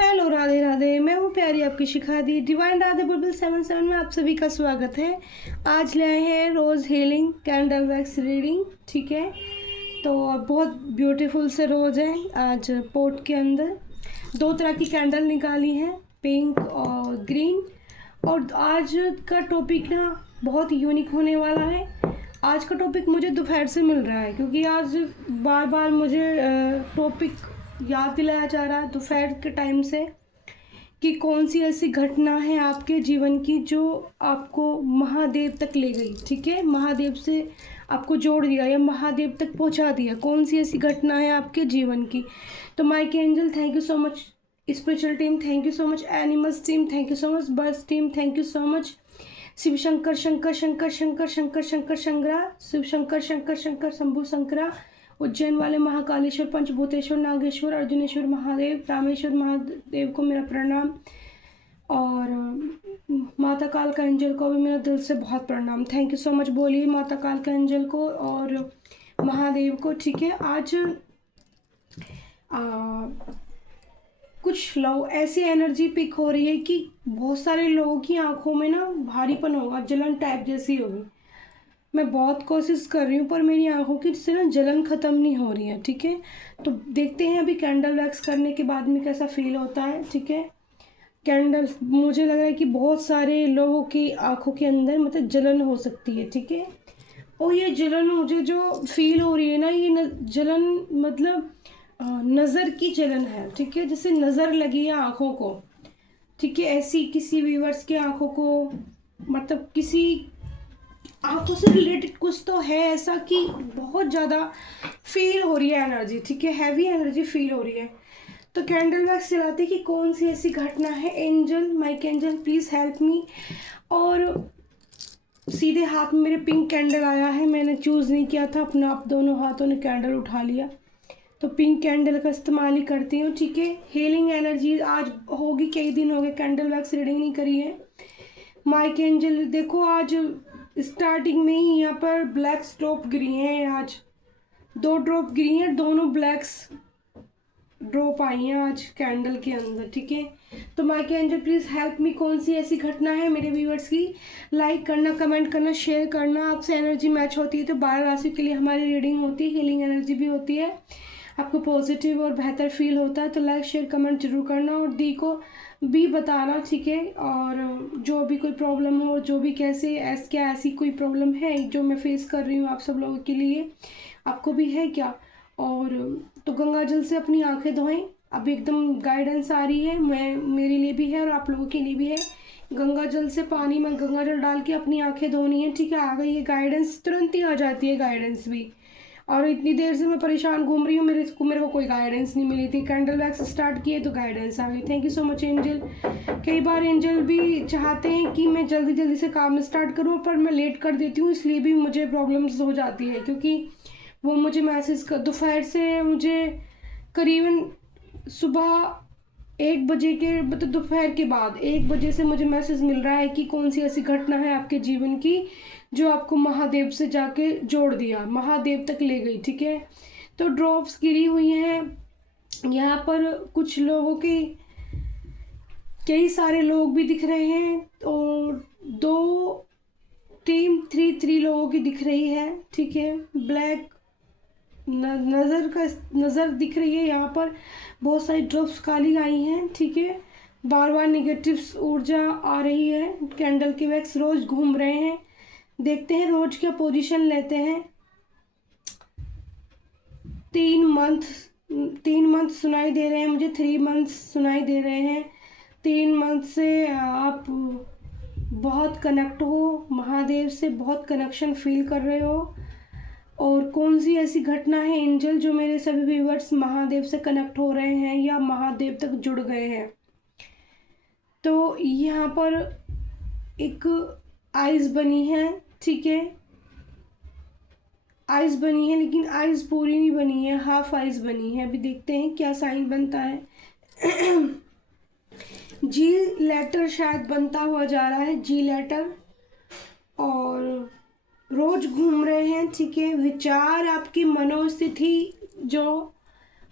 Hello, Radhe Radhe. मैं हूँ प्यारी आपकी शिखा दी। डिवाइन राधे बुलबुल 77 में आप सभी का स्वागत है। आज लाए हैं रोज़ हीलिंग कैंडल वैक्स रीडिंग। ठीक है, तो बहुत ब्यूटीफुल से रोज़ हैं। आज पोट के अंदर दो तरह की कैंडल निकाली हैं, पिंक और ग्रीन। और आज का टॉपिक ना बहुत यूनिक होने वाला है। आज का टॉपिक मुझे दोपहर से मिल रहा है, क्योंकि आज बार बार मुझे टॉपिक याद दिलाया जा रहा है दोपहर के टाइम से कि कौन सी ऐसी घटना है आपके जीवन की जो आपको महादेव तक ले गई। ठीक है, महादेव से आपको जोड़ दिया या महादेव तक पहुंचा दिया। कौन सी ऐसी घटना है आपके जीवन की। तो Michael thank you so much, spiritual team thank you so much, animals team thank you so much, birds team thank you so much, Shiv Shankar Shankar Shankar Shankar Shankar Shankar Shankara, Shiv Shankar Shankar Shankar Shambhu Shankara, Ujjain वाले महाकालेश्वर, पंचभूतेश्वर, नागेश्वर, अर्जुनेश्वर महादेव, रामेश्वर महादेव को मेरा प्रणाम। और माता काल का एंजल को भी मेरा दिल से बहुत प्रणाम। Thank you so much. बोलिए माता काल का एंजल को और महादेव को। ठीक है, आज कुछ लोग ऐसी एनर्जी पिक हो रही है कि बहुत सारे लोगों की आंखों में ना भारीपन होगा, जलन टाइप जैसी होगी। मैं बहुत कोशिश कर रही हूँ पर मेरी आंखों की से ना जलन ख़त्म नहीं हो रही है। ठीक है, तो देखते हैं अभी कैंडल वैक्स करने के बाद में कैसा फील होता है। ठीक है, कैंडल मुझे लग रहा है कि बहुत सारे लोगों की आंखों के अंदर मतलब जलन हो सकती है। ठीक है, और ये जलन मुझे जो फील हो रही है ना, ये जलन मतलब नज़र की जलन है। ठीक है, जैसे नज़र लगी है आँखों को। ठीक है, ऐसी किसी व्यूअर्स की आँखों को मतलब किसी आंखों से रिलेटेड कुछ तो है ऐसा कि बहुत ज़्यादा फील हो रही है एनर्जी। ठीक है, हैवी एनर्जी फील हो रही है। तो कैंडल वैक्स चलाते कि कौन सी ऐसी घटना है। Angel, Michael please help me. और सीधे हाथ में मेरे पिंक कैंडल आया है, मैंने चूज़ नहीं किया था, अपना आप दोनों हाथों ने कैंडल उठा लिया, तो पिंक कैंडल का इस्तेमाल ही करती हूँ। ठीक है, हीलिंग एनर्जी आज होगी, कई दिन हो गए कैंडल वैक्स रीडिंग नहीं करी है। माइक एंजल देखो, आज स्टार्टिंग में ही यहाँ पर ब्लैक ड्रॉप गिरी हैं। आज 2 ड्रॉप गिरी हैं, दोनों ब्लैक्स ड्रॉप आई हैं आज कैंडल के अंदर। ठीक है, तो Michael please help me. कौन सी ऐसी घटना है मेरे व्यूअर्स की। लाइक करना, कमेंट करना, शेयर करना। आपसे एनर्जी मैच होती है तो 12 राशि के लिए हमारी रीडिंग होती है, हीलिंग एनर्जी भी होती है। आपको पॉजिटिव और बेहतर फील होता है तो लाइक शेयर कमेंट जरूर करना और दी को भी बताना। ठीक है, और जो भी कोई प्रॉब्लम हो, जो भी कैसे क्या ऐसी कोई प्रॉब्लम है जो मैं फेस कर रही हूँ आप सब लोगों के लिए, आपको भी है क्या। और तो गंगा जल से अपनी आंखें धोएं। अब एकदम गाइडेंस आ रही है, मैं मेरे लिए भी है और आप लोगों के लिए भी है। गंगा जल से पानी में गंगा जल डाल के अपनी आंखें धोनी है। ठीक है, आ गई है गाइडेंस, तुरंत ही आ जाती है गाइडेंस भी। और इतनी देर से मैं परेशान घूम रही हूँ, मेरे को कोई गाइडेंस नहीं मिली थी। कैंडल वैक्स स्टार्ट किए तो गाइडेंस आ गई। Thank you so much angel. कई बार एंजल भी चाहते हैं कि मैं जल्दी जल्दी से काम स्टार्ट करूँ, पर मैं लेट कर देती हूँ, इसलिए भी मुझे प्रॉब्लम्स हो जाती है। क्योंकि वो मुझे मैसेज कर दोपहर से मुझे करीबन सुबह 1 बजे के मतलब दोपहर के बाद 1 बजे से मुझे मैसेज मिल रहा है कि कौन सी ऐसी घटना है आपके जीवन की जो आपको महादेव से जाके जोड़ दिया, महादेव तक ले गई। ठीक है, तो ड्रॉप्स गिरी हुई हैं यहाँ पर। कुछ लोगों के कई सारे लोग भी दिख रहे हैं और 2 टीम 3 लोगों की दिख रही है। ठीक है, ब्लैक नज़र दिख रही है यहाँ पर। बहुत सारी ड्रॉप्स काली आई हैं। ठीक है, बार बार निगेटिव ऊर्जा आ रही है। कैंडल के वैक्स रोज घूम रहे हैं, देखते हैं रोज क्या पोजीशन लेते हैं। 3 मंथ सुनाई दे रहे हैं मुझे, 3 मंथ्स सुनाई दे रहे हैं। 3 मंथ से आप बहुत कनेक्ट हो महादेव से, बहुत कनेक्शन फील कर रहे हो। और कौन सी ऐसी घटना है एंजल जो मेरे सभी व्यूअर्स महादेव से कनेक्ट हो रहे हैं या महादेव तक जुड़ गए हैं। तो यहाँ पर एक आइज बनी है। ठीक है, आइज बनी है लेकिन आइज पूरी नहीं बनी है, हाफ आइज बनी है। अभी देखते हैं क्या साइन बनता है। जी लेटर शायद बनता हुआ जा रहा है, जी लेटर। और रोज घूम रहे हैं। ठीक है, विचार आपकी मनोस्थिति जो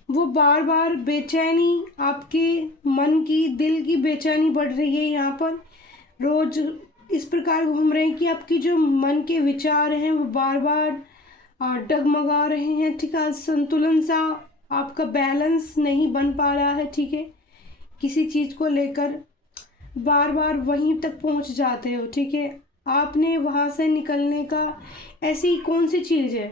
वो बार बार बेचैनी आपके मन की, दिल की बेचैनी बढ़ रही है यहाँ पर। रोज इस प्रकार घूम रहे हैं कि आपकी जो मन के विचार हैं वो बार बार डगमगा रहे हैं, ठीक है। संतुलन सा आपका बैलेंस नहीं बन पा रहा है, ठीक है। किसी चीज़ को लेकर बार बार वहीं तक पहुंच जाते हो, ठीक है। आपने वहां से निकलने का, ऐसी कौन सी चीज़ है।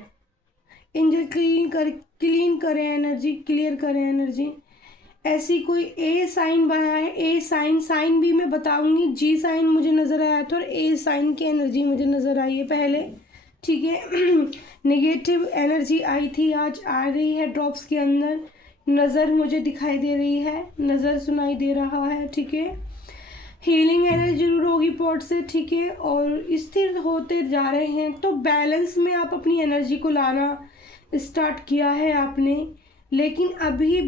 एंजल क्लीन करें एनर्जी, क्लियर करें एनर्जी। ऐसी कोई ए साइन बना है, ए साइन भी मैं बताऊंगी। जी साइन मुझे नज़र आया था और ए साइन की एनर्जी मुझे नज़र आई है पहले, ठीक है। नेगेटिव एनर्जी आई थी, आज आ रही है ड्रॉप्स के अंदर। नज़र मुझे दिखाई दे रही है, नज़र सुनाई दे रहा है, ठीक है। हीलिंग एनर्जी जरूर होगी पॉट से, ठीक है। और स्थिर होते जा रहे हैं, तो बैलेंस में आप अपनी एनर्जी को लाना स्टार्ट किया है आपने। लेकिन अभी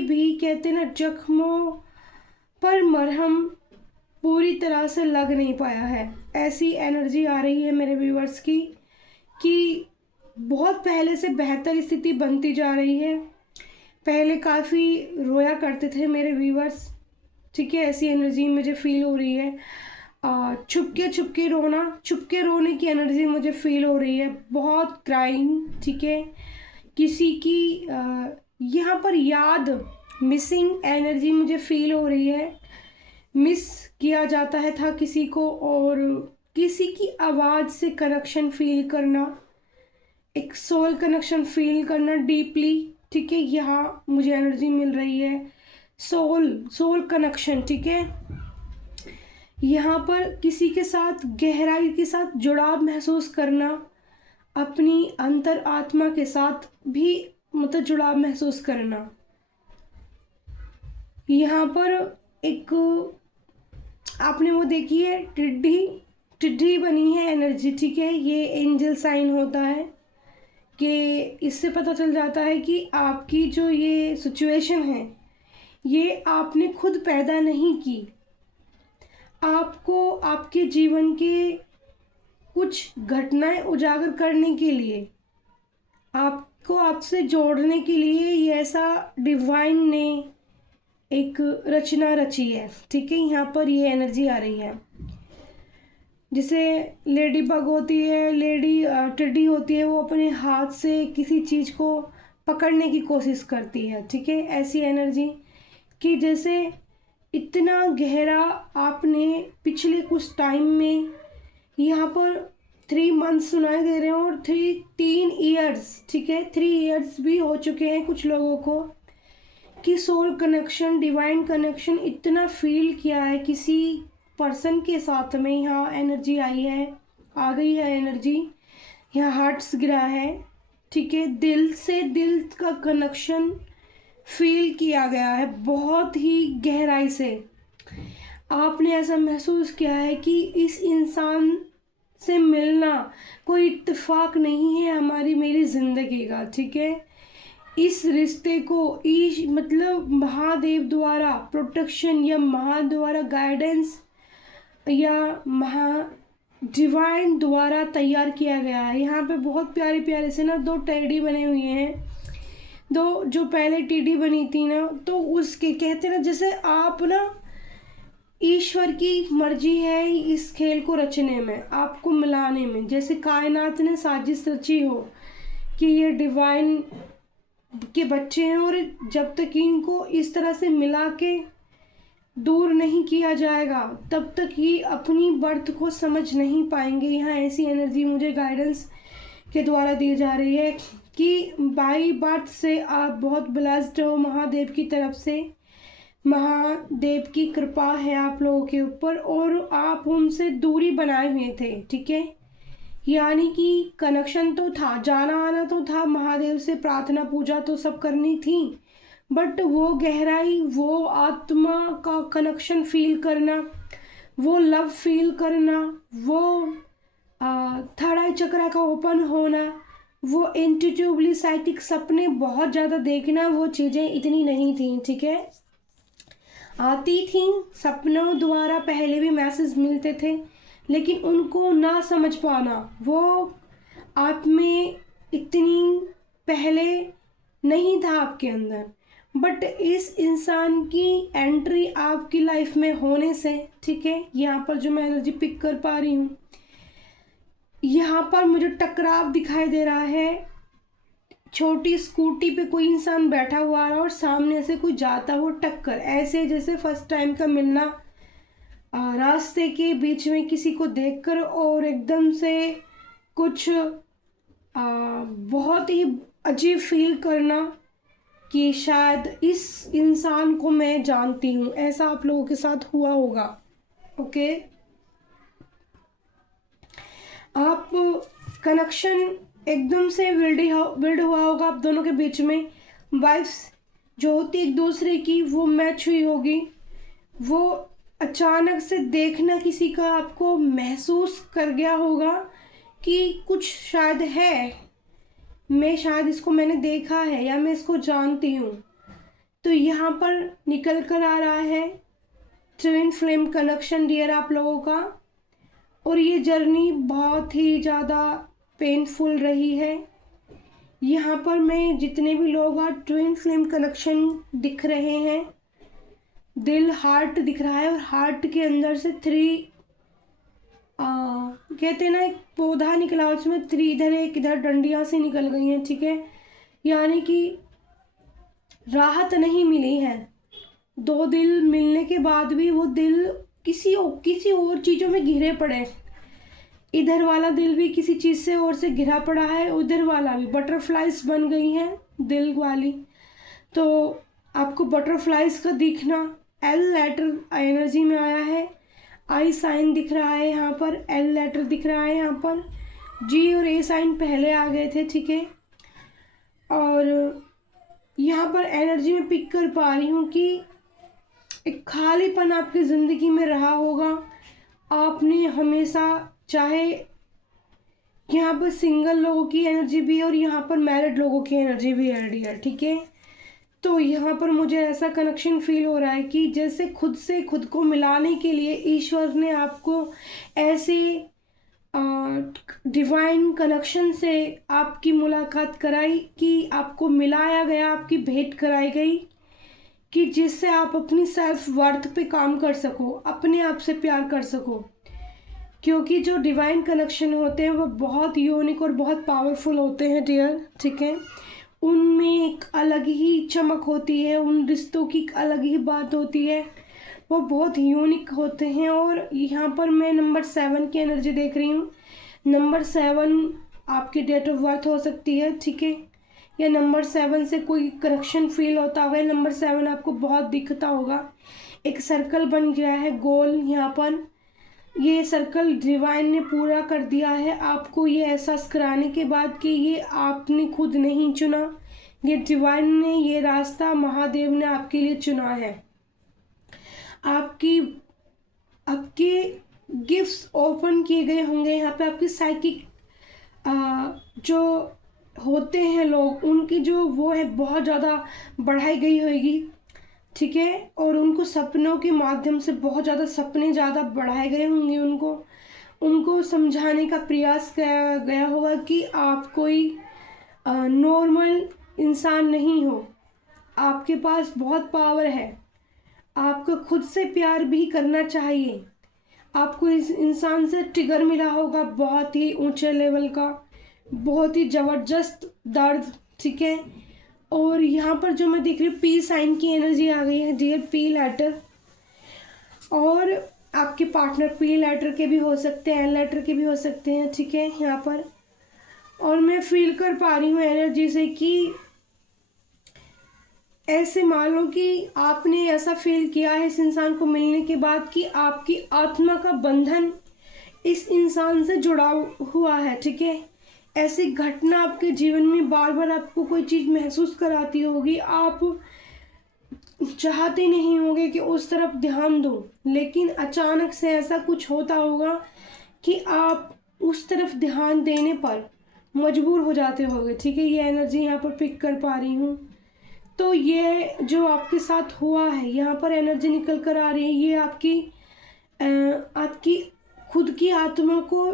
भी कहते हैं ना, जख्मों पर मरहम पूरी तरह से लग नहीं पाया है। ऐसी एनर्जी आ रही है मेरे व्यूअर्स की कि बहुत पहले से बेहतर स्थिति बनती जा रही है। पहले काफ़ी रोया करते थे मेरे व्यूअर्स, ठीक है। ऐसी एनर्जी मुझे फील हो रही है। छुपके रोना, छुपके रोने की एनर्जी मुझे फील हो रही है। बहुत क्राइम, ठीक है। किसी की यहाँ पर याद, मिसिंग एनर्जी मुझे फील हो रही है। मिस किया जाता है था किसी को, और किसी की आवाज़ से कनेक्शन फील करना, एक सोल कनेक्शन फील करना डीपली, ठीक है। यहाँ मुझे एनर्जी मिल रही है सोल कनेक्शन, ठीक है। यहाँ पर किसी के साथ गहराई के साथ जुड़ाव महसूस करना, अपनी अंतर आत्मा के साथ भी मतलब जुड़ाव महसूस करना। यहाँ पर एक आपने वो देखी है टिड्डी बनी है एनर्जी, ठीक है। ये एंजल साइन होता है कि इससे पता चल जाता है कि आपकी जो ये सिचुएशन है ये आपने खुद पैदा नहीं की। आपको आपके जीवन के कुछ घटनाएं उजागर करने के लिए, आपको आपसे जोड़ने के लिए ये ऐसा डिवाइन ने एक रचना रची है, ठीक है। यहाँ पर ये एनर्जी आ रही है। जिसे लेडी बग होती है, लेडी टिड्डी होती है, वो अपने हाथ से किसी चीज़ को पकड़ने की कोशिश करती है, ठीक है। ऐसी एनर्जी कि जैसे इतना गहरा आपने पिछले कुछ टाइम में, यहाँ पर 3 मंथ्स सुनाई दे रहे हैं और 3 ईयर्स, ठीक है। 3 ईयर्स भी हो चुके हैं कुछ लोगों को, कि सोल कनेक्शन, डिवाइन कनेक्शन इतना फील किया है किसी पर्सन के साथ में। यहाँ एनर्जी आई है, आ गई है एनर्जी। यहाँ हार्ट्स गिरा है, ठीक है। दिल से दिल का कनेक्शन फील किया गया है बहुत ही गहराई से। आपने ऐसा महसूस किया है कि इस इंसान से मिलना कोई इत्तेफाक नहीं है हमारी मेरी ज़िंदगी का, ठीक है। इस रिश्ते को मतलब महादेव द्वारा प्रोटेक्शन या द्वारा गाइडेंस या डिवाइन द्वारा तैयार किया गया है। यहाँ पे बहुत प्यारे प्यारे से ना 2 टेडी बने हुए हैं। 2 जो पहले टीडी बनी थी ना, तो उसके कहते ना, जैसे आप ना, ईश्वर की मर्जी है इस खेल को रचने में, आपको मिलाने में। जैसे कायनात ने साजिश रची हो कि ये डिवाइन के बच्चे हैं और जब तक इनको इस तरह से मिला के दूर नहीं किया जाएगा तब तक ये अपनी बर्थ को समझ नहीं पाएंगे। यहाँ ऐसी एनर्जी मुझे गाइडेंस के द्वारा दी जा रही है कि बाई बर्थ से आप बहुत ब्लेस्ड हो महादेव की तरफ से। महादेव की कृपा है आप लोगों के ऊपर और आप उनसे दूरी बनाए हुए थे, ठीक है। यानी कि कनेक्शन तो था, जाना आना तो था, महादेव से प्रार्थना पूजा तो सब करनी थी, बट वो गहराई, वो आत्मा का कनेक्शन फील करना, वो लव फील करना, वो थर्ड आई चक्र का ओपन होना, वो इंट्यूटिवली साइकिक सपने बहुत ज़्यादा देखना, वो चीज़ें इतनी नहीं थी, ठीक है। आती थी सपनों द्वारा, पहले भी मैसेज मिलते थे, लेकिन उनको ना समझ पाना, वो आप में इतनी पहले नहीं था आपके अंदर। बट इस इंसान की एंट्री आपकी लाइफ में होने से, ठीक है, यहाँ पर जो मैं एनर्जी पिक कर पा रही हूँ, यहाँ पर मुझे टकराव दिखाई दे रहा है। छोटी स्कूटी पे कोई इंसान बैठा हुआ है और सामने से कोई जाता हुआ टक्कर, ऐसे जैसे फर्स्ट टाइम का मिलना, रास्ते के बीच में किसी को देखकर और एकदम से कुछ बहुत ही अजीब फील करना कि शायद इस इंसान को मैं जानती हूँ, ऐसा आप लोगों के साथ हुआ होगा। ओके, आप कनेक्शन एकदम से बिल्ड हुआ होगा आप दोनों के बीच में। वाइब्स जो होती एक दूसरे की वो मैच हुई होगी। वो अचानक से देखना किसी का आपको महसूस कर गया होगा कि कुछ शायद है, मैं शायद इसको मैंने देखा है या मैं इसको जानती हूँ। तो यहाँ पर निकल कर आ रहा है ट्विन फ्लेम कनेक्शन डियर आप लोगों का। और ये जर्नी बहुत ही ज़्यादा पेनफुल रही है। यहाँ पर मैं जितने भी लोग आज ट्विन फ्लेम कनेक्शन दिख रहे हैं, दिल हार्ट दिख रहा है और हार्ट के अंदर से कहते हैं ना, एक पौधा निकला, उसमें 3 इधर एक इधर डंडियाँ से निकल गई हैं, ठीक है, यानी कि राहत नहीं मिली है। 2 दिल मिलने के बाद भी वो दिल किसी और चीज़ों में घिरे पड़े। इधर वाला दिल भी किसी चीज़ से और से घिरा पड़ा है, उधर वाला भी बटरफ्लाइज बन गई हैं दिल वाली। तो आपको बटरफ्लाइज का दिखना एल लेटर एनर्जी में आया है। आई साइन दिख रहा है यहाँ पर, एल लेटर दिख रहा है यहाँ पर, जी और ए साइन पहले आ गए थे, ठीक है। और यहाँ पर एनर्जी में पिक कर पा रही हूँ कि एक खालीपन आपकी ज़िंदगी में रहा होगा। आपने हमेशा, चाहे यहाँ पर सिंगल लोगों की एनर्जी भी है और यहाँ पर मैरिड लोगों की एनर्जी भी है, ठीक है। तो यहाँ पर मुझे ऐसा कनेक्शन फील हो रहा है कि जैसे खुद से खुद को मिलाने के लिए ईश्वर ने आपको ऐसे डिवाइन कनेक्शन से आपकी मुलाकात कराई कि आपको मिलाया गया, आपकी भेंट कराई गई कि जिससे आप अपनी सेल्फ वर्थ पे काम कर सको, अपने आप से प्यार कर सको। क्योंकि जो डिवाइन कनेक्शन होते हैं वो बहुत यूनिक और बहुत पावरफुल होते हैं डियर, ठीक है। उनमें एक अलग ही चमक होती है, उन रिश्तों की अलग ही बात होती है, वो बहुत यूनिक होते हैं। और यहाँ पर मैं नंबर 7 की एनर्जी देख रही हूँ। नंबर 7 आपकी डेट ऑफ बर्थ हो सकती है, ठीक है, या नंबर 7 से कोई कनेक्शन फील होता होगा। नंबर 7 आपको बहुत दिखता होगा। एक सर्कल बन गया है गोल, यहाँ पर ये सर्कल डिवाइन ने पूरा कर दिया है आपको ये एहसास कराने के बाद कि ये आपने खुद नहीं चुना, ये डिवाइन ने, ये रास्ता महादेव ने आपके लिए चुना है। आपके गिफ्ट्स ओपन किए गए होंगे यहाँ पे। आपकी साइकिक जो होते हैं लोग, उनकी जो वो है बहुत ज़्यादा बढ़ाई गई होगी, ठीक है। और उनको सपनों के माध्यम से बहुत ज़्यादा सपने ज़्यादा बढ़ाए गए होंगे। उनको समझाने का प्रयास किया गया होगा कि आप कोई नॉर्मल इंसान नहीं हो, आपके पास बहुत पावर है, आपको खुद से प्यार भी करना चाहिए। आपको इस इंसान से ट्रिगर मिला होगा बहुत ही ऊंचे लेवल का, बहुत ही ज़बरदस्त दर्द, ठीक है। और यहाँ पर जो मैं देख रही हूँ पी साइन की एनर्जी आ गई है डियर, पी लेटर। और आपके पार्टनर पी लेटर के भी हो सकते हैं, एल लेटर के भी हो सकते हैं, ठीक है, यहाँ पर। और मैं फील कर पा रही हूँ एनर्जी से कि ऐसे मान लो कि आपने ऐसा फील किया है इस इंसान को मिलने के बाद कि आपकी आत्मा का बंधन इस इंसान से जुड़ा हुआ है, ठीक है। ऐसी घटना आपके जीवन में बार बार आपको कोई चीज़ महसूस कराती होगी, आप चाहते नहीं होंगे कि उस तरफ ध्यान दो, लेकिन अचानक से ऐसा कुछ होता होगा कि आप उस तरफ ध्यान देने पर मजबूर हो जाते होंगे, ठीक है। ये एनर्जी यहाँ पर पिक कर पा रही हूँ। तो ये जो आपके साथ हुआ है, यहाँ पर एनर्जी निकल कर आ रही है, ये आपकी खुद की आत्मा को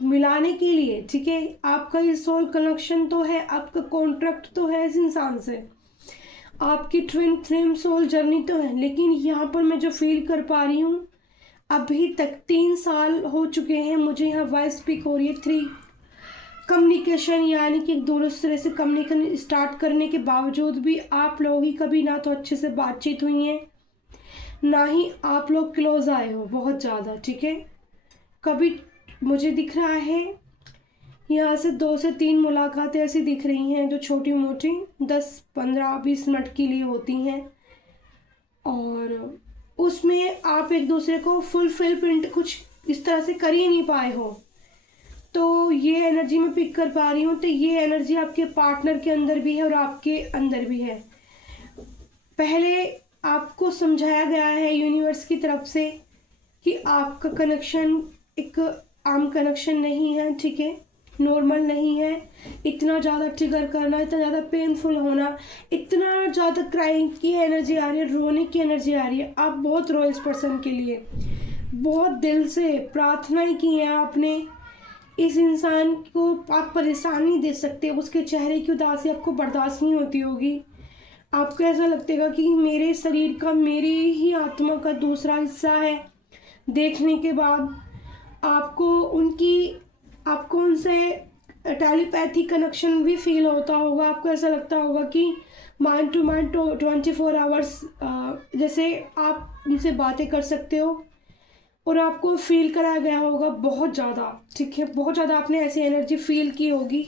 मिलाने के लिए, ठीक है। आपका ये सोल कनेक्शन तो है, आपका कॉन्ट्रैक्ट तो है इस इंसान से। आपकी ट्विन फ्लेम सोल जर्नी तो है, लेकिन यहाँ पर मैं जो फील कर पा रही हूँ, अभी तक 3 साल हो चुके हैं मुझे यहाँ वॉइस स्पीक हो रही है। 3 कम्युनिकेशन, यानी कि एक दूसरे से कम्युनिकेशन स्टार्ट करने के बावजूद भी आप लोग ही कभी ना तो अच्छे से बातचीत हुई है, ना ही आप लोग क्लोज आए हो बहुत ज़्यादा, ठीक है। कभी मुझे दिख रहा है यहाँ से 2 से 3 मुलाकातें ऐसी दिख रही हैं जो छोटी मोटी 10-15-20 मिनट के लिए होती हैं, और उसमें आप एक दूसरे को फुलफिल प्रिंट कुछ इस तरह से कर ही नहीं पाए हो। तो ये एनर्जी मैं पिक कर पा रही हूँ, तो ये एनर्जी आपके पार्टनर के अंदर भी है और आपके अंदर भी है। पहले आपको समझाया गया है यूनिवर्स की तरफ से कि आपका कनेक्शन एक आम कनेक्शन नहीं है, ठीक है, नॉर्मल नहीं है। इतना ज़्यादा ट्रिगर करना, इतना ज़्यादा पेनफुल होना, इतना ज़्यादा क्राइंग की एनर्जी आ रही है, रोने की एनर्जी आ रही है। आप बहुत रो इस पर्सन के लिए, बहुत दिल से प्रार्थनाएं की हैं आपने। इस इंसान को आप परेशान नहीं दे सकते, उसके चेहरे की उदासी आपको बर्दाश्त नहीं होती होगी। आपको ऐसा लगतेगा कि मेरे शरीर का, मेरी ही आत्मा का दूसरा हिस्सा है। देखने के बाद आपको उनसे टेलीपैथी कनेक्शन भी फील होता होगा। आपको ऐसा लगता होगा कि माइंड टू माइंड 24 आवर्स जैसे आप उनसे बातें कर सकते हो, और आपको फील कराया गया होगा बहुत ज़्यादा, ठीक है। बहुत ज़्यादा आपने ऐसी एनर्जी फील की होगी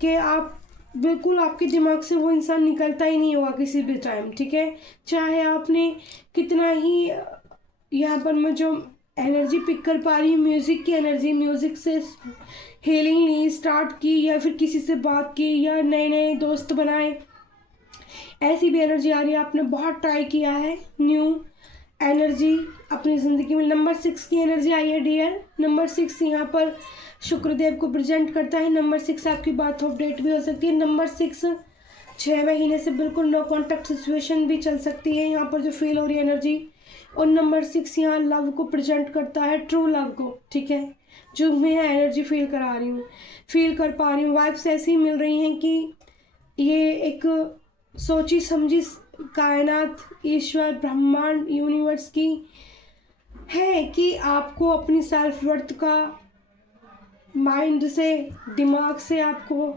कि आप बिल्कुल, आपके दिमाग से वो इंसान निकलता ही नहीं होगा किसी भी टाइम, ठीक है। चाहे आपने कितना ही, यहाँ पर मैं जो एनर्जी पिक कर पा रही हूँ, म्यूज़िक की एनर्जी, म्यूज़िक से हीलिंग ली स्टार्ट की, या फिर किसी से बात की, या नए नए दोस्त बनाए, ऐसी भी एनर्जी आ रही है। आपने बहुत ट्राई किया है न्यू एनर्जी अपनी ज़िंदगी में। नंबर 6 की एनर्जी आई है डियर। नंबर 6 यहाँ पर शुक्रदेव को प्रेजेंट करता है। नंबर 6 आपकी बर्थ ऑफ डेट भी हो सकती है। नंबर 6 6 महीने से बिल्कुल नो कॉन्टैक्ट सिचुएशन भी चल सकती है यहाँ पर जो फील हो रही है एनर्जी। और नंबर 6 यहाँ लव को प्रेजेंट करता है, ट्रू लव को, ठीक है, जो मैं एनर्जी फील कर पा रही हूँ। वाइब्स ऐसी मिल रही हैं कि ये एक सोची समझी कायनात, ईश्वर, ब्रह्मांड, यूनिवर्स की है कि आपको अपनी सेल्फ वर्थ का माइंड से, दिमाग से आपको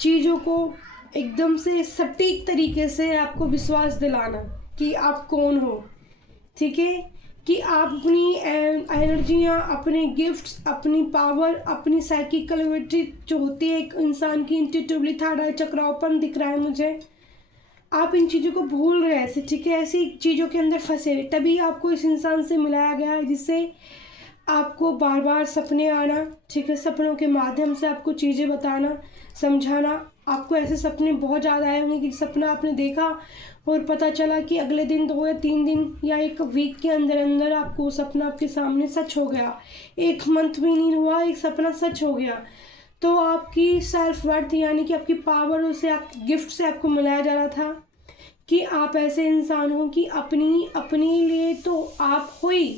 चीज़ों को एकदम से सटीक तरीके से आपको विश्वास दिलाना कि आप कौन हो, ठीक है, कि आप अपनी एनर्जियाँ, अपने गिफ्ट्स, अपनी पावर, अपनी साइकिकल एबिलिटी जो होती है एक इंसान की, इंट्यूटिवली थर्ड आई चक्र ओपन दिख रहा है मुझे। आप इन चीज़ों को भूल रहे थे, ठीक है, ऐसी चीज़ों के अंदर फंसे हुए, तभी आपको इस इंसान से मिलाया गया है जिससे आपको बार बार सपने आना, ठीक है, सपनों के माध्यम से आपको चीज़ें बताना, समझाना। आपको ऐसे सपने बहुत ज़्यादा आए होंगे कि सपना आपने देखा और पता चला कि अगले दिन 2 या 3 दिन या 1 वीक के अंदर अंदर आपको सपना आपके सामने सच हो गया। 1 मंथ भी नहीं हुआ, एक सपना सच हो गया। तो आपकी सेल्फ वर्थ, यानी कि आपकी पावर, उसे आप गिफ्ट से आपको मिलाया जा रहा था कि आप ऐसे इंसान हो कि अपने लिए तो आप हो ही,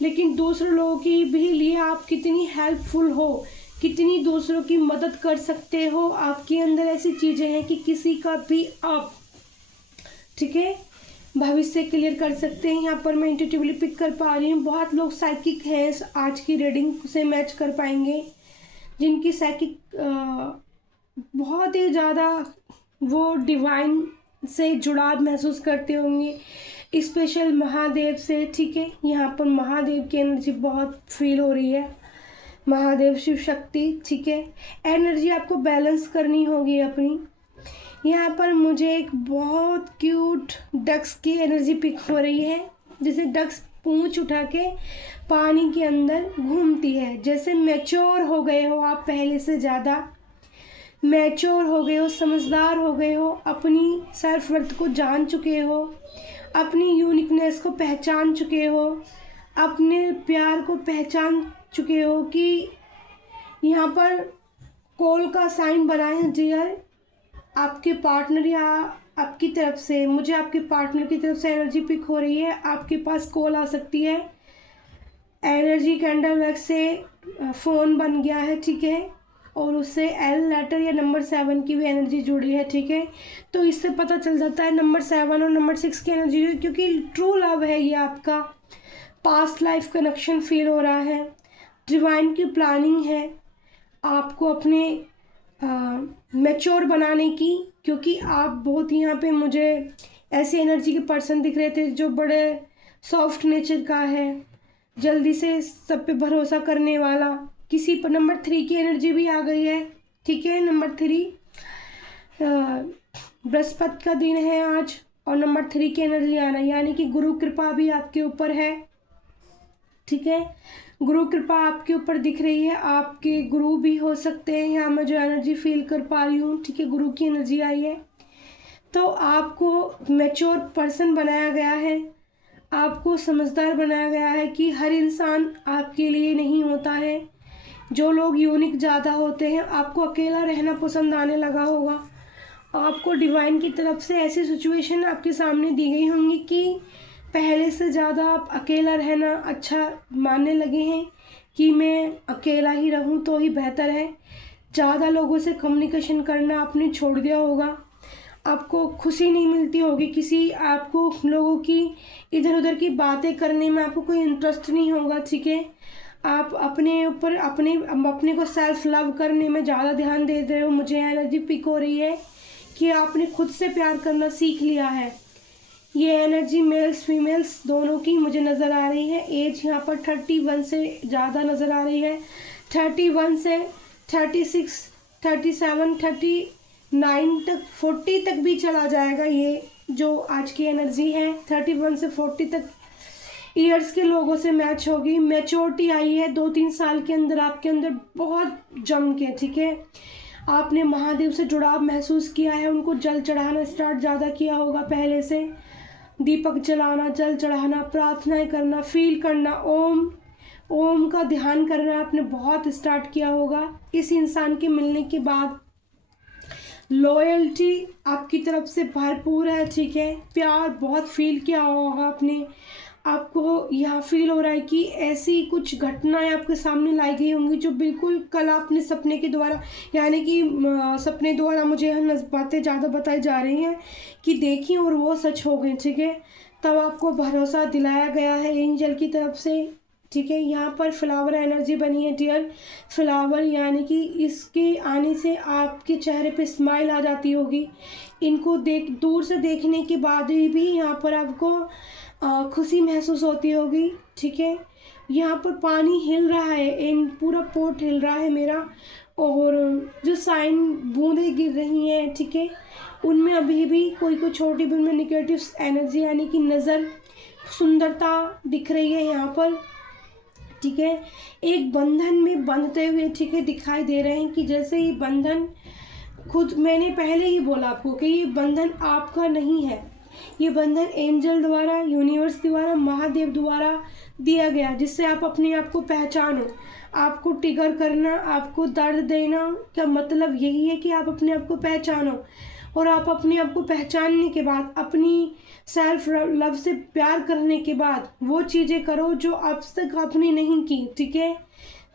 लेकिन दूसरे लोगों की भी लिए आप कितनी हेल्पफुल हो, कितनी दूसरों की मदद कर सकते हो। आपके अंदर ऐसी चीज़ें हैं कि किसी का भी आप, ठीक है, भविष्य क्लियर कर सकते हैं। यहाँ पर मैं इंट्यूटिवली पिक कर पा रही हूँ। बहुत लोग साइकिक हैं, आज की रीडिंग से मैच कर पाएंगे, जिनकी साइकिक बहुत ही ज़्यादा वो डिवाइन से जुड़ाव महसूस करते होंगे, स्पेशल महादेव से, ठीक है। यहाँ पर महादेव की एनर्जी बहुत फील हो रही है, महादेव शिव शक्ति, ठीक है। एनर्जी आपको बैलेंस करनी होगी अपनी। यहाँ पर मुझे एक बहुत क्यूट डक्स की एनर्जी पिक हो रही है, जैसे डक्स पूंछ उठा के पानी के अंदर घूमती है, जैसे मैच्योर हो गए हो आप, पहले से ज़्यादा मैच्योर हो गए हो, समझदार हो गए हो, अपनी सेल्फ वर्थ को जान चुके हो, अपनी यूनिकनेस को पहचान चुके हो, अपने प्यार को पहचान चुके हो कि यहाँ पर कॉल का साइन बना है डियर। आपके पार्टनर या आपकी तरफ से, मुझे आपके पार्टनर की तरफ से एनर्जी पिक हो रही है। आपके पास कॉल आ सकती है, एनर्जी कैंडल वैक्स से फ़ोन बन गया है, ठीक है। और उससे एल लेटर या नंबर 7 की भी एनर्जी जुड़ी है, ठीक है। तो इससे पता चल जाता है नंबर 7 और नंबर 6 की एनर्जी, क्योंकि ट्रू लव है ये आपका, पास्ट लाइफ कनेक्शन फील हो रहा है, डिवाइन की प्लानिंग है आपको अपने मैच्योर बनाने की, क्योंकि आप बहुत यहाँ पे मुझे ऐसी एनर्जी के पर्सन दिख रहे थे जो बड़े सॉफ्ट नेचर का है, जल्दी से सब पे भरोसा करने वाला। किसी पर नंबर 3 की एनर्जी भी आ गई है, ठीक है। नंबर 3 बृहस्पति का दिन है आज, और नंबर 3 की एनर्जी आना यानी कि गुरु कृपा भी आपके ऊपर है, ठीक है। गुरु कृपा आपके ऊपर दिख रही है, आपके गुरु भी हो सकते हैं, यहाँ मैं जो एनर्जी फील कर पा रही हूँ, ठीक है। गुरु की एनर्जी आई है, तो आपको मैच्योर पर्सन बनाया गया है, आपको समझदार बनाया गया है कि हर इंसान आपके लिए नहीं होता है। जो लोग यूनिक ज़्यादा होते हैं, आपको अकेला रहना पसंद आने लगा होगा। आपको डिवाइन की तरफ से ऐसी सिचुएशन आपके सामने दी गई होंगी कि पहले से ज़्यादा आप अकेला रहना अच्छा मानने लगे हैं, कि मैं अकेला ही रहूं तो ही बेहतर है। ज़्यादा लोगों से कम्युनिकेशन करना आपने छोड़ दिया होगा, आपको खुशी नहीं मिलती होगी किसी, आपको लोगों की इधर उधर की बातें करने में आपको कोई इंटरेस्ट नहीं होगा, ठीक है। आप अपने ऊपर अपने को सेल्फ लव करने में ज़्यादा ध्यान दे रहे हो। मुझे एनर्जी पिक हो रही है कि आपने खुद से प्यार करना सीख लिया है। ये एनर्जी मेल्स फीमेल्स दोनों की मुझे नज़र आ रही है। एज यहाँ पर 31 से ज़्यादा नज़र आ रही है, 31 से 36, 37, 39 तक, 40 तक भी चला जाएगा। ये जो आज की एनर्जी है 31 से 40 तक ईयर्स के लोगों से मैच होगी। मैच्योरिटी आई है 2-3 साल के अंदर आपके अंदर बहुत जम के, ठीक है। आपने महादेव से जुड़ाव महसूस किया है, उनको जल चढ़ाना स्टार्ट ज़्यादा किया होगा पहले से, दीपक जलाना, जल चढ़ाना, प्रार्थनाएं करना, फील करना, ओम का ध्यान करना आपने बहुत स्टार्ट किया होगा। इस इंसान के मिलने के बाद लॉयल्टी आपकी तरफ से भरपूर है, ठीक है। प्यार बहुत फील किया होगा आपने, आपको यहाँ फील हो रहा है कि ऐसी कुछ घटनाएं आपके सामने लाई गई होंगी जो बिल्कुल कल आपने सपने के द्वारा, यानी कि सपने द्वारा मुझे यहाँ बातें ज़्यादा बताई जा रही हैं कि देखी और वो सच हो गई, ठीक है। तब आपको भरोसा दिलाया गया है एंजल की तरफ से, ठीक है। यहाँ पर फ्लावर एनर्जी बनी है डियर, फ्लावर यानी कि इसके आने से आपके चेहरे पे स्माइल आ जाती होगी। इनको दूर से देखने के बाद भी यहाँ पर आपको खुशी महसूस होती होगी, ठीक है। यहाँ पर पानी हिल रहा है, पूरा पोट हिल रहा है मेरा, और जो साइन बूंदें गिर रही हैं, ठीक है, उनमें अभी भी कोई छोटी बूंद में निगेटिव एनर्जी यानी कि नज़र सुंदरता दिख रही है यहाँ पर, ठीक है। एक बंधन में बंधते हुए, ठीक है, दिखाई दे रहे हैं कि जैसे ये बंधन खुद, मैंने पहले ही बोला आपको कि ये बंधन आपका नहीं है, ये बंधन एंजल द्वारा, यूनिवर्स द्वारा, महादेव द्वारा दिया गया, जिससे आप अपने आप को पहचानो। आपको ट्रिगर करना, आपको दर्द देना का मतलब यही है कि आप अपने आप को पहचानो, और आप अपने आप को पहचानने के बाद अपनी सेल्फ लव से प्यार करने के बाद वो चीज़ें करो जो अब तक आपने नहीं की, ठीक है।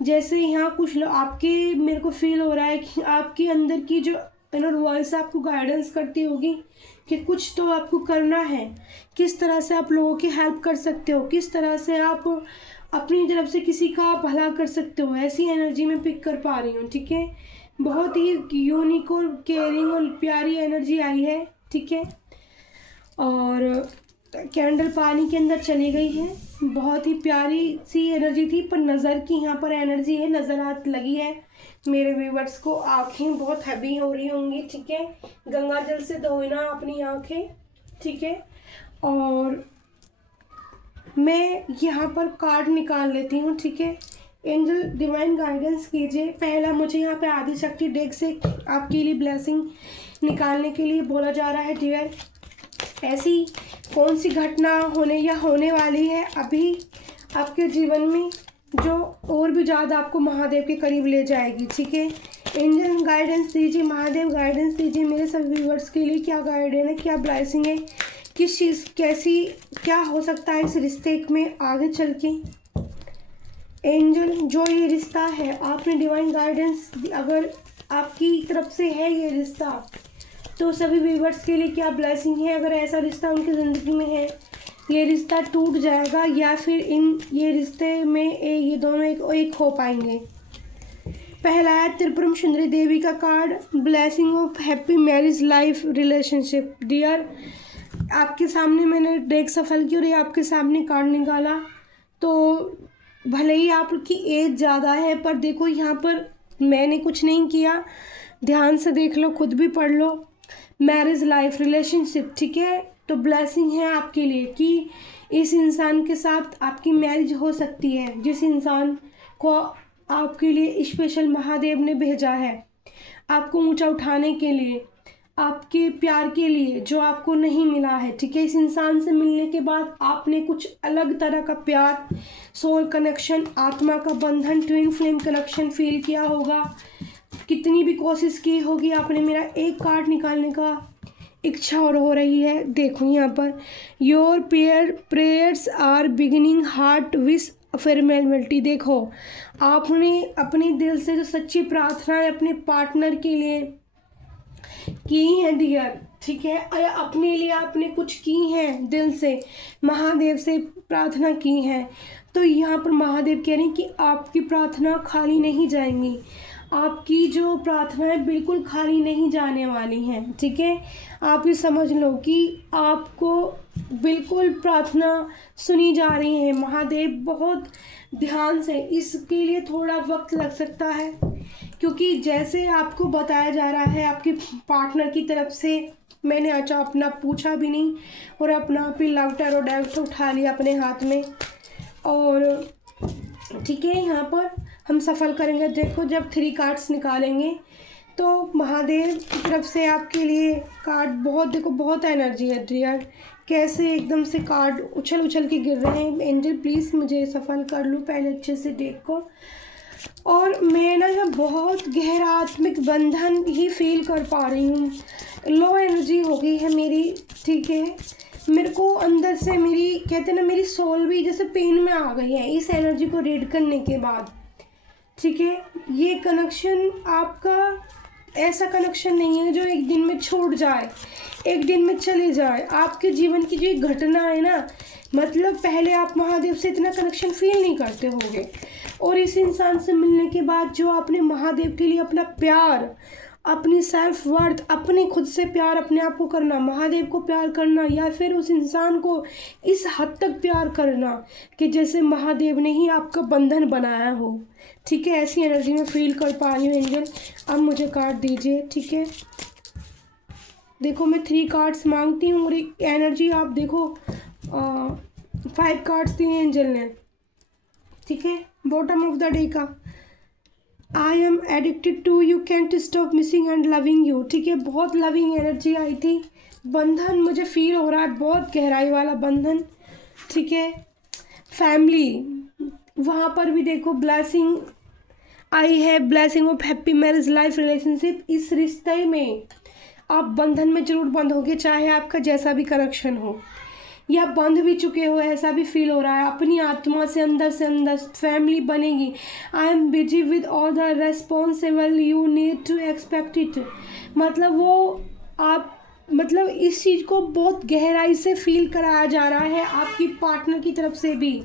जैसे यहाँ कुछ आपके, मेरे को फील हो रहा है कि आपके अंदर की जो इनर वॉइस आपको गाइडेंस करती होगी कि कुछ तो आपको करना है, किस तरह से आप लोगों की हेल्प कर सकते हो, किस तरह से आप अपनी तरफ से किसी का भला कर सकते हो। ऐसी एनर्जी में पिक कर पा रही हूँ, ठीक है। बहुत ही यूनिक और केयरिंग और प्यारी एनर्जी आई है, ठीक है। और कैंडल पानी के अंदर चली गई है, बहुत ही प्यारी सी एनर्जी थी, पर नज़र की यहाँ पर एनर्जी है, नज़र हाथ लगी है मेरे व्यूवर्स को। आँखें बहुत हैवी हो रही होंगी, ठीक है। गंगा जल से धोना अपनी आँखें, ठीक है। और मैं यहाँ पर कार्ड निकाल लेती हूँ, ठीक है। एंजल डिवाइन गाइडेंस कीजिए। पहला मुझे यहाँ पे आदिशक्ति डेक से आपके लिए ब्लेसिंग निकालने के लिए बोला जा रहा है डियर। ऐसी कौन सी घटना होने या होने वाली है अभी आपके जीवन में जो और भी ज़्यादा आपको महादेव के करीब ले जाएगी, ठीक है। एंजल गाइडेंस दीजिए, महादेव गाइडेंस दीजिए मेरे सभी व्यूअर्स के लिए। क्या गाइडेंस है, क्या ब्लेसिंग है, किस चीज़ कैसी क्या हो सकता है इस रिश्ते में आगे चल के। एंजल, जो ये रिश्ता है आपने डिवाइन गाइडेंस, अगर आपकी तरफ से है ये रिश्ता, तो सभी व्यूअर्स के लिए क्या ब्लेसिंग है। अगर ऐसा रिश्ता उनकी ज़िंदगी में है, ये रिश्ता टूट जाएगा या फिर ये रिश्ते में ये दोनों एक हो पाएंगे। पहला है त्रिपुरम सुंदरी देवी का card, blessing of happy marriage life relationship. Dear, आपके सामने मैंने डेक सफल की और ये आपके सामने कार्ड निकाला। तो भले ही आपकी एज ज़्यादा है, पर देखो यहाँ पर मैंने कुछ नहीं किया, ध्यान से देख लो, खुद भी पढ़ लो। मैरिज लाइफ रिलेशनशिप, ठीक है। तो ब्लेसिंग है आपके लिए कि इस इंसान के साथ आपकी मैरिज हो सकती है, जिस इंसान को आपके लिए स्पेशल महादेव ने भेजा है, आपको ऊंचा उठाने के लिए, आपके प्यार के लिए जो आपको नहीं मिला है, ठीक है। इस इंसान से मिलने के बाद आपने कुछ अलग तरह का प्यार, सोल कनेक्शन, आत्मा का बंधन, ट्विन फ्लेम कनेक्शन फील किया होगा। कितनी भी कोशिश की होगी आपने, मेरा एक कार्ड निकालने का इच्छा और हो रही है। देखो यहाँ पर, your prayers are beginning heart wish affirmability. देखो, आपने अपने दिल से जो सच्ची प्रार्थनाएं अपने पार्टनर के लिए की हैं डियर, ठीक है, अपने लिए आपने कुछ की हैं, दिल से महादेव से प्रार्थना की हैं, तो यहाँ पर महादेव कह रहे हैं कि आपकी प्रार्थना खाली नहीं जाएंगी, आपकी जो प्रार्थनाएं बिल्कुल खाली नहीं जाने वाली हैं, ठीक है। आप ये समझ लो कि आपको बिल्कुल प्रार्थना सुनी जा रही है। महादेव बहुत ध्यान से, इसके लिए थोड़ा वक्त लग सकता है, क्योंकि जैसे आपको बताया जा रहा है आपके पार्टनर की तरफ से, मैंने अच्छा अपना पूछा भी नहीं और अपना फिर लव टैरो डेक उठा लिया अपने हाथ में, और ठीक है, यहाँ पर हम सफल करेंगे। देखो, जब 3 कार्ड्स निकालेंगे तो महादेव की तरफ से आपके लिए कार्ड बहुत, देखो बहुत एनर्जी है डियर, कैसे एकदम से कार्ड उछल उछल के गिर रहे हैं। एंजल प्लीज़ मुझे सफल कर लूँ पहले अच्छे से डेक को। और मैं ना यहाँ बहुत गहरा आत्मिक बंधन ही फील कर पा रही हूँ, लो एनर्जी हो गई है मेरी, ठीक है। मेरे को अंदर से मेरी, कहते हैं ना, मेरी सोल भी जैसे पेन में आ गई है इस एनर्जी को रीड करने के बाद, ठीक है। ये कनेक्शन आपका ऐसा कनेक्शन नहीं है जो एक दिन में छूट जाए, एक दिन में चले जाए। आपके जीवन की जो घटना है ना, मतलब पहले आप महादेव से इतना कनेक्शन फील नहीं करते होंगे, और इस इंसान से मिलने के बाद जो आपने महादेव के लिए अपना प्यार, अपनी सेल्फ वर्थ, अपने खुद से प्यार अपने आप को करना, महादेव को प्यार करना, या फिर उस इंसान को इस हद तक प्यार करना कि जैसे महादेव ने ही आपका बंधन बनाया हो, ठीक है। ऐसी एनर्जी में फील कर पा रही हूँ एंजल। अब मुझे कार्ड दीजिए, ठीक है। देखो, मैं 3 कार्ड्स मांगती हूँ और एक एनर्जी आप देखो 5 कार्ड्स दिए एंजल ने, ठीक है। बॉटम ऑफ द डे का, I am addicted to you, can't stop missing and loving you, ठीक है। बहुत लविंग एनर्जी आई थी, बंधन मुझे फील हो रहा है, बहुत गहराई वाला बंधन, ठीक है। फैमिली, वहाँ पर भी देखो ब्लेसिंग आई है, blessing of happy marriage life relationship. इस रिश्ते में आप बंधन में जरूर बंधोगे, चाहे आपका जैसा भी कनेक्शन हो, या बंध भी चुके हो, ऐसा भी फील हो रहा है। अपनी आत्मा से अंदर फैमिली बनेगी। I am busy with all the responsible you need to expect it, मतलब वो आप, मतलब इस चीज़ को बहुत गहराई से फील कराया जा रहा है आपकी पार्टनर की तरफ से भी।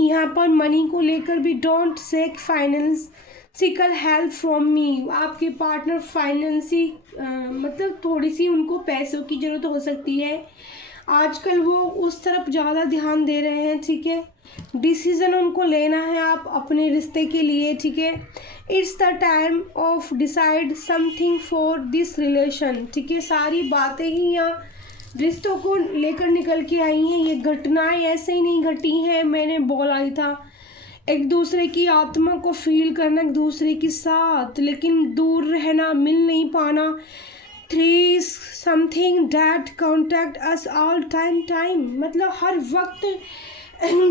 यहाँ पर मनी को लेकर भी, don't seek financial help from me. आपके पार्टनर फाइनेंसी मतलब थोड़ी सी उनको पैसों की ज़रूरत हो सकती है, आजकल वो उस तरफ ज़्यादा ध्यान दे रहे हैं, ठीक है। डिसीज़न उनको लेना है आप अपने रिश्ते के लिए, ठीक है। It's the time of decide something for this relation, ठीक है। सारी बातें ही यहाँ रिश्तों को लेकर निकल के आई हैं। ये घटनाएं ऐसे ही नहीं घटी हैं, मैंने बोला ही था, एक दूसरे की आत्मा को फील करना एक दूसरे के साथ, लेकिन दूर रहना, मिल नहीं पाना। 3 something that contact us all time, मतलब हर वक्त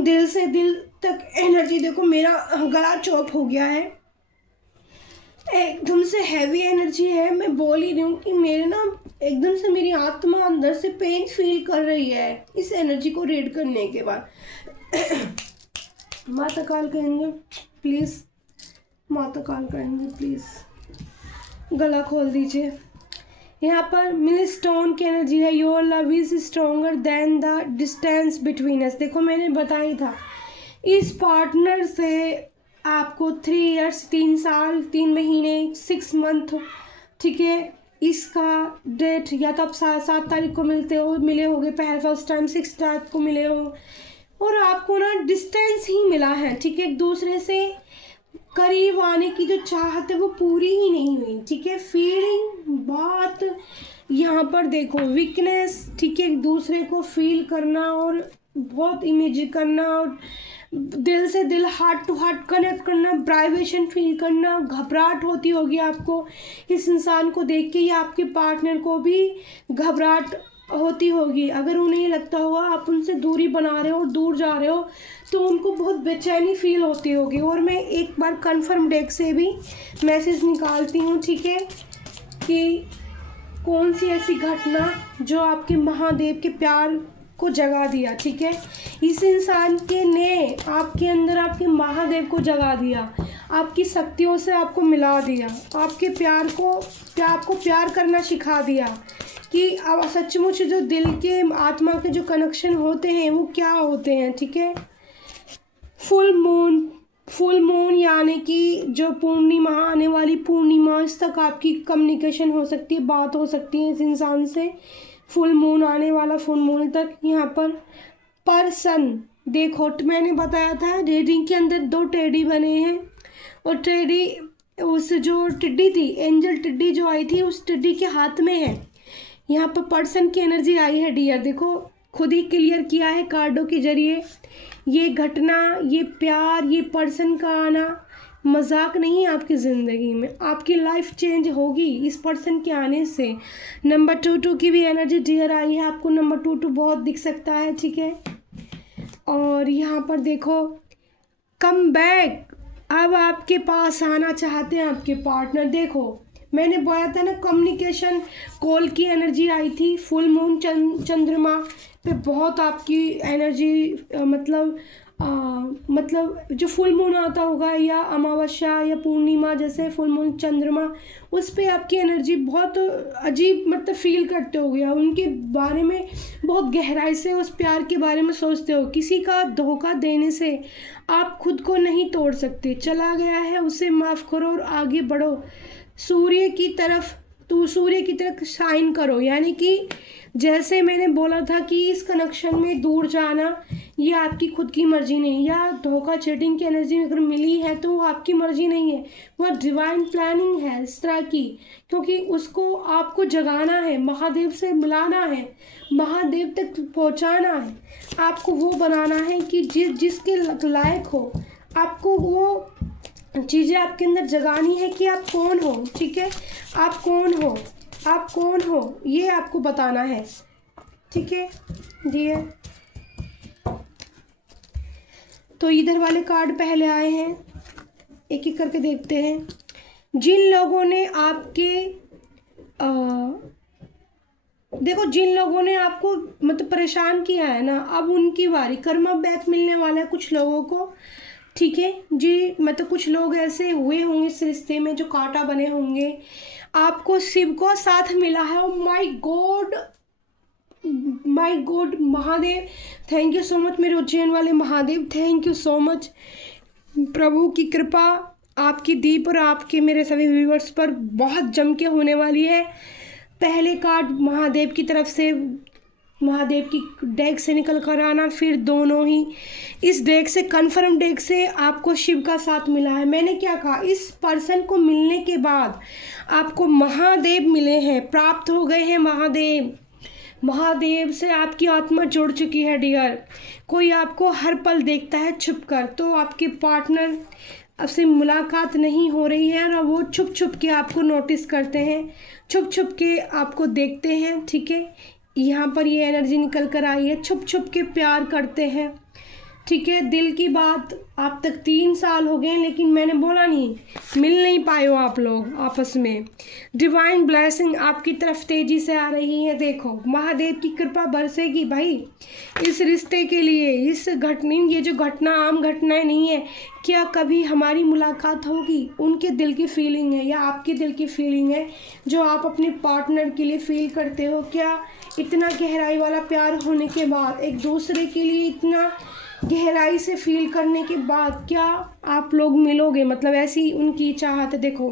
दिल से दिल तक एनर्जी। देखो, मेरा गला चौप हो गया है, एकदम से हैवी एनर्जी है। मैं बोल ही रही हूँ कि मेरे ना एकदम से मेरी आत्मा अंदर से पेन फील कर रही है इस एनर्जी को रीड करने के बाद। माता काल का एंजल प्लीज़, माता काल का एंजल प्लीज़ गला खोल दीजिए। यहाँ पर मिल स्टोन की एनर्जी है, your love is stronger then the distance between us. देखो मैंने बताया था इस पार्टनर से आपको 3 इयर्स, 3 साल 3 महीने 6 मंथ, ठीक है, इसका डेट या तो आप 7 तारीख को मिले होगे पहले फर्स्ट टाइम, 6 तारीख को मिले हो, और आपको ना डिस्टेंस ही मिला है, ठीक है। एक दूसरे से करीब आने की जो चाहत है वो पूरी ही नहीं हुई, ठीक है। फीलिंग बात यहाँ पर देखो, वीकनेस, ठीक है, एक दूसरे को फील करना और बहुत इमेज करना और दिल से दिल, हार्ट टू हार्ट कनेक्ट करना, वाइब्रेशन फील करना, घबराहट होती होगी आपको इस इंसान को देख के, या आपके पार्टनर को भी घबराहट होती होगी। अगर उन्हें ये लगता होगा आप उनसे दूरी बना रहे हो और दूर जा रहे हो तो उनको बहुत बेचैनी फील होती होगी। और मैं एक बार कंफर्म डेक से भी मैसेज निकालती हूँ, ठीक है, कि कौन सी ऐसी घटना जो आपके महादेव के प्यार को जगा दिया, ठीक है। इस इंसान के ने आपके अंदर आपके महादेव को जगा दिया, आपकी शक्तियों से आपको मिला दिया, आपके प्यार को, आपको प्यार करना सिखा दिया कि अब सचमुच जो दिल के आत्मा के जो कनेक्शन होते हैं वो क्या होते हैं, ठीक है। फुल मून यानी कि जो पूर्णिमा, आने वाली पूर्णिमा तक आपकी कम्युनिकेशन हो सकती है, बात हो सकती है इस इंसान से। फुल मून आने वाला, फुल मून तक। यहाँ पर पर्सन देखो, मैंने बताया था रीडिंग के अंदर 2 टेडी बने हैं, और टेडी उस जो टिड्डी थी, एंजल टिड्डी जो आई थी उस टिड्डी के हाथ में है। यहाँ पर पर्सन की एनर्जी आई है डियर, देखो खुद ही क्लियर किया है कार्डों के जरिए। ये घटना, ये प्यार, ये पर्सन का आना मजाक नहीं है आपकी ज़िंदगी में, आपकी लाइफ चेंज होगी इस पर्सन के आने से। नंबर 22 की भी एनर्जी डियर आई है, आपको नंबर 22 बहुत दिख सकता है, ठीक है। और यहाँ पर देखो कम बैक, अब आपके पास आना चाहते हैं आपके पार्टनर। देखो मैंने बोला था ना, कम्युनिकेशन कॉल की एनर्जी आई थी। फुल मून चंद्रमा पे बहुत आपकी एनर्जी, मतलब जो फुल मून आता होगा या अमावस्या या पूर्णिमा, जैसे फुल मून चंद्रमा, उस पे आपकी एनर्जी बहुत अजीब, मतलब फील करते हो गया, उनके बारे में बहुत गहराई से उस प्यार के बारे में सोचते हो। किसी का धोखा देने से आप खुद को नहीं तोड़ सकते, चला गया है उसे माफ़ करो और आगे बढ़ो, सूर्य की तरफ शाइन करो। यानी कि जैसे मैंने बोला था कि इस कनेक्शन में दूर जाना ये आपकी खुद की मर्जी नहीं, या धोखा चीटिंग की एनर्जी अगर मिली है तो वो आपकी मर्जी नहीं है, वह डिवाइन प्लानिंग है इस तरह की, क्योंकि उसको आपको जगाना है, महादेव से मिलाना है, महादेव तक पहुंचाना है, आपको वो बनाना है कि जिसके लायक हो, आपको वो चीज़ें आपके अंदर जगानी है कि आप कौन हो, ठीक है। आप कौन हो ये आपको बताना है, ठीक है डियर। तो इधर वाले कार्ड पहले आए हैं, एक एक करके देखते हैं। जिन लोगों ने आपके देखो जिन लोगों ने आपको मतलब परेशान किया है ना, अब उनकी बारी, कर्मा बैक मिलने वाला है कुछ लोगों को, ठीक है जी। मतलब कुछ लोग ऐसे हुए होंगे इस रिश्ते में जो कांटा बने होंगे, आपको शिव को साथ मिला है। Oh my God Mahadev, thank you so much मेरे उज्जैन वाले Mahadev, thank you so much. प्रभु की कृपा आपकी दीप और आपके मेरे सभी व्यूवर्स पर बहुत जम के होने वाली है। पहले कार्ड महादेव की तरफ से, महादेव की डेक से निकल कर आना, फिर दोनों ही इस डेक से, कन्फर्म डेक से आपको शिव का साथ मिला है। मैंने क्या कहा, इस पर्सन को मिलने के बाद आपको महादेव मिले हैं, प्राप्त हो गए हैं महादेव। महादेव से आपकी आत्मा जुड़ चुकी है डियर। कोई आपको हर पल देखता है छुप कर, तो आपके पार्टनर से मुलाकात नहीं हो रही है और वो छुप छुप के आपको नोटिस करते हैं, छुप छुप के आपको देखते हैं, ठीक है। यहाँ पर ये एनर्जी निकल कर आई है, छुप छुप के प्यार करते हैं, ठीक है। दिल की बात, आप तक 3 साल हो गए लेकिन मैंने बोला नहीं, मिल नहीं पाए हो आप लोग आपस में। डिवाइन ब्लेसिंग आपकी तरफ तेजी से आ रही है। देखो महादेव की कृपा बरसेगी भाई इस रिश्ते के लिए। इस घटना, ये जो घटना आम घटनाएं नहीं है, क्या कभी हमारी मुलाकात होगी, उनके दिल की फीलिंग है या आपके दिल की फीलिंग है जो आप अपने पार्टनर के लिए फील करते हो। क्या इतना गहराई वाला प्यार होने के बाद, एक दूसरे के लिए इतना गहराई से फील करने के बाद क्या आप लोग मिलोगे, मतलब ऐसी उनकी चाहत है। देखो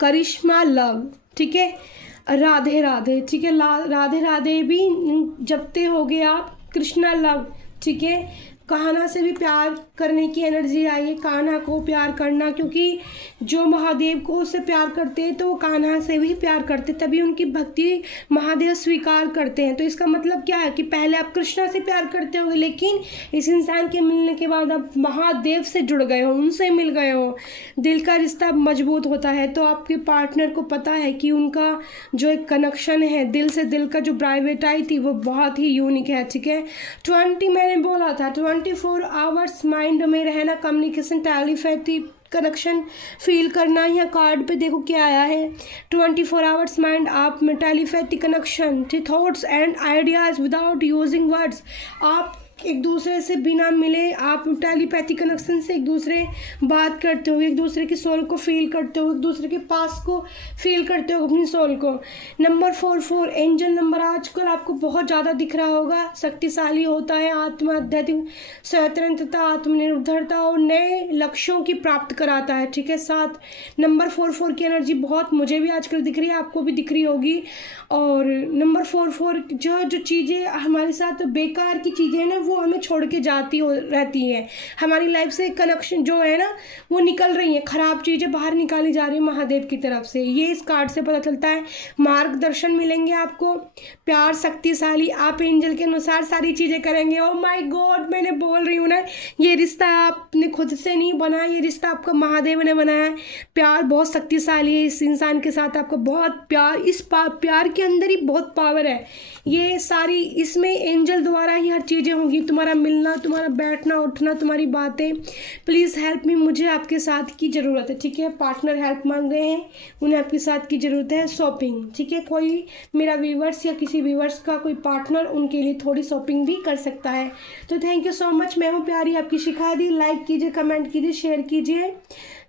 करिश्मा लव, ठीक है, राधे राधे, ठीक है, राधे राधे भी जपते होगे आप। कृष्णा लव, ठीक है, कान्हा से भी प्यार करने की एनर्जी आई है, कान्हा को प्यार करना, क्योंकि जो महादेव को उससे प्यार करते हैं तो वो कान्हा से भी प्यार करते, तभी उनकी भक्ति महादेव स्वीकार करते हैं। तो इसका मतलब क्या है कि पहले आप कृष्णा से प्यार करते होगे, लेकिन इस इंसान के मिलने के बाद आप महादेव से जुड़ गए हो, उनसे मिल गए हो, दिल का रिश्ता मजबूत होता है। तो आपके पार्टनर को पता है कि उनका जो एक कनेक्शन है दिल से, दिल का जो प्राइवेट आई थी वो बहुत ही यूनिक है, ठीक है। 20 मैंने बोला था 24 आवर्स माइंड में रहना, कम्युनिकेशन, टेलीपैथी कनेक्शन फील करना। यहाँ कार्ड पे देखो क्या आया है, 24 आवर्स माइंड आप में telepathy connection, thoughts and ideas without using words. आप एक दूसरे से बिना मिले आप टेलीपैथी कनेक्शन से एक दूसरे बात करते हो, एक दूसरे की सोल को फील करते हो, एक दूसरे के पास को फील करते हो अपनी सोल को। नंबर 44 एंजल नंबर आजकल आपको बहुत ज़्यादा दिख रहा होगा, शक्तिशाली होता है, आत्मा, आध्यात्मिक स्वतंत्रता, आत्मनिर्भरता और नए लक्ष्यों की प्राप्त कराता है, ठीक है। 7 नंबर 44 की एनर्जी बहुत मुझे भी आजकल दिख रही है, आपको भी दिख रही होगी। और नंबर 44 जो चीज़ें हमारे साथ बेकार की चीज़ें ना वो हमें छोड़ के जाती हो रहती है, हमारी लाइफ से कनेक्शन जो है ना वो निकल रही है, ख़राब चीज़ें बाहर निकाली जा रही है महादेव की तरफ से। ये इस कार्ड से पता चलता है। मार्गदर्शन मिलेंगे आपको, प्यार शक्तिशाली, आप एंजल के अनुसार सारी चीज़ें करेंगे। ओह माय गॉड, मैंने बोल रही हूँ ना, ये रिश्ता आपने खुद से नहीं बनाया, ये रिश्ता आपका महादेव ने बनाया है। प्यार बहुत शक्तिशाली है, इस इंसान के साथ आपका बहुत प्यार, इस प्यार के अंदर ही बहुत पावर है। ये सारी इसमें एंजल द्वारा ही हर चीज़ें होंगी, तुम्हारा मिलना, तुम्हारा बैठना उठना, तुम्हारी बातें। प्लीज़ हेल्प मी, मुझे आपके साथ की ज़रूरत है, ठीक है। पार्टनर हेल्प मांग रहे हैं, उन्हें आपके साथ की ज़रूरत है। शॉपिंग, ठीक है, कोई मेरा व्यूवर्स या किसी व्यूवर्स का कोई पार्टनर उनके लिए थोड़ी शॉपिंग भी कर सकता है। तो थैंक यू सो मच। मैं हूँ प्यारी आपकी शिखा दी। लाइक कीजिए, कमेंट कीजिए, शेयर कीजिए,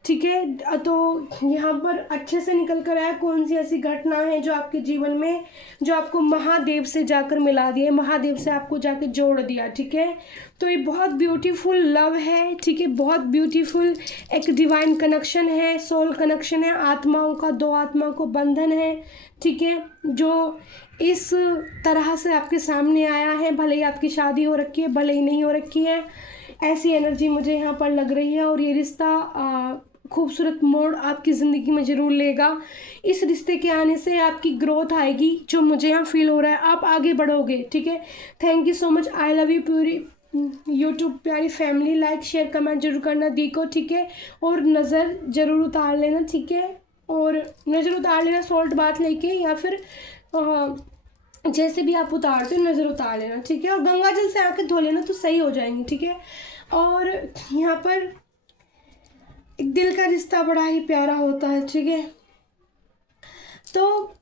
ठीक है। तो यहाँ पर अच्छे से निकल कर आया कौन सी ऐसी घटना है जो आपके जीवन में, जो आपको महादेव से जाकर मिला दिया, महादेव से आपको जाकर जोड़ दिया, ठीक है। तो ये बहुत ब्यूटीफुल लव है, ठीक है, बहुत ब्यूटीफुल एक डिवाइन कनेक्शन है, सोल कनेक्शन है, आत्माओं का, 2 आत्माओं को बंधन है, ठीक है, जो इस तरह से आपके सामने आया है। भले ही आपकी शादी हो रखी है, भले ही नहीं हो रखी है, ऐसी एनर्जी मुझे यहाँ पर लग रही है। और ये रिश्ता खूबसूरत मोड़ आपकी ज़िंदगी में ज़रूर लेगा। इस रिश्ते के आने से आपकी ग्रोथ आएगी, जो मुझे यहाँ फील हो रहा है, आप आगे बढ़ोगे, ठीक है। Thank you so much. I love you पूरी यूट्यूब प्यारी फैमिली। लाइक शेयर कमेंट जरूर करना दी को, ठीक है। और नज़र ज़रूर उतार लेना, ठीक है, और नज़र उतार लेना सॉल्ट बात लेके, या फिर जैसे भी आप उतारते हो नज़र उतार लेना, ठीक है। और गंगा जल से आके धो लेना तो सही हो जाएंगी, ठीक है। और यहाँ पर एक दिल का रिश्ता बड़ा ही प्यारा होता है, ठीक है। तो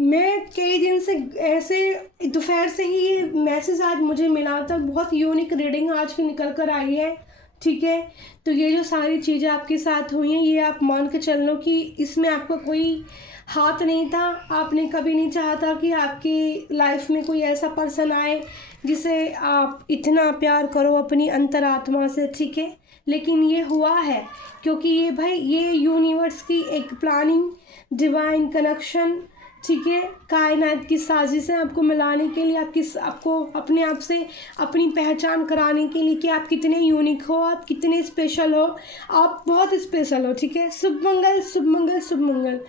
मैं कई दिन से ऐसे दोपहर से ही ये मैसेज आज मुझे मिला था, बहुत यूनिक रीडिंग आज की निकल कर आई है, ठीक है। तो ये जो सारी चीज़ें आपके साथ हुई हैं, ये आप मान के चल लो कि इसमें आपका कोई हाथ नहीं था। आपने कभी नहीं चाहा था कि आपकी लाइफ में कोई ऐसा पर्सन आए जिसे आप इतना प्यार करो अपनी अंतरात्मा से, ठीक है। लेकिन ये हुआ है क्योंकि ये भाई ये यूनिवर्स की एक प्लानिंग, डिवाइन कनेक्शन, ठीक है, कायनात की साजिश है आपको मिलाने के लिए, आपको अपने आप से अपनी पहचान कराने के लिए कि आप कितने यूनिक हो, आप कितने स्पेशल हो, आप बहुत स्पेशल हो, ठीक है। शुभ मंगल, शुभ मंगल, शुभ मंगल।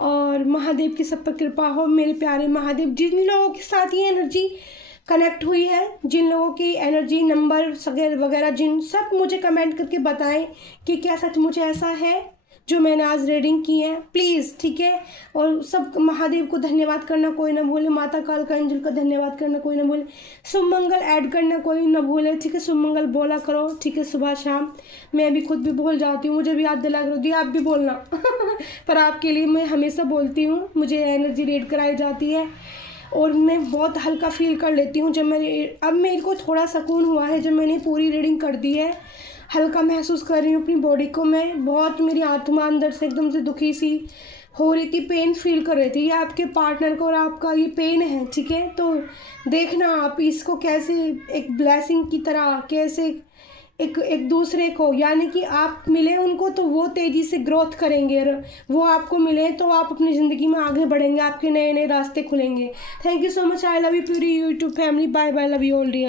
और महादेव की सब पर कृपा हो मेरे प्यारे महादेव। जिन लोगों के साथ ये एनर्जी कनेक्ट हुई है, जिन लोगों की एनर्जी नंबर वगैरह जिन सब मुझे कमेंट करके बताएं कि क्या सचमुच ऐसा है जो मैंने आज रीडिंग की है, प्लीज़, ठीक है। और सब महादेव को धन्यवाद करना कोई ना भूले, माता कालका एंजल का धन्यवाद करना कोई ना भूले, शुभ मंगल ऐड करना कोई ना भूले, ठीक है। शुभ मंगल बोला करो, ठीक है, सुबह शाम। मैं भी खुद भी भूल जाती हूँ, मुझे भी याद दिला करो दी, आप भी बोलना पर आपके लिए मैं हमेशा बोलती हूँ, मुझे एनर्जी रीड कराई जाती है और मैं बहुत हल्का फील कर लेती हूँ। अब मेरे को थोड़ा सुकून हुआ है जब मैंने पूरी रीडिंग कर दी है, हल्का महसूस कर रही हूँ अपनी बॉडी को। मैं बहुत, मेरी आत्मा अंदर से एकदम से दुखी सी हो रही थी, पेन फील कर रही थी। ये आपके पार्टनर को और आपका ये पेन है, ठीक है। तो देखना आप इसको कैसे एक ब्लेसिंग की तरह, कैसे एक दूसरे को, यानी कि आप मिले उनको तो वो तेज़ी से ग्रोथ करेंगे और वो आपको मिले तो आप अपनी ज़िंदगी में आगे बढ़ेंगे, आपके नए नए रास्ते खुलेंगे। Thank you so much, I love you पूरी YouTube family, bye bye, love you all dear.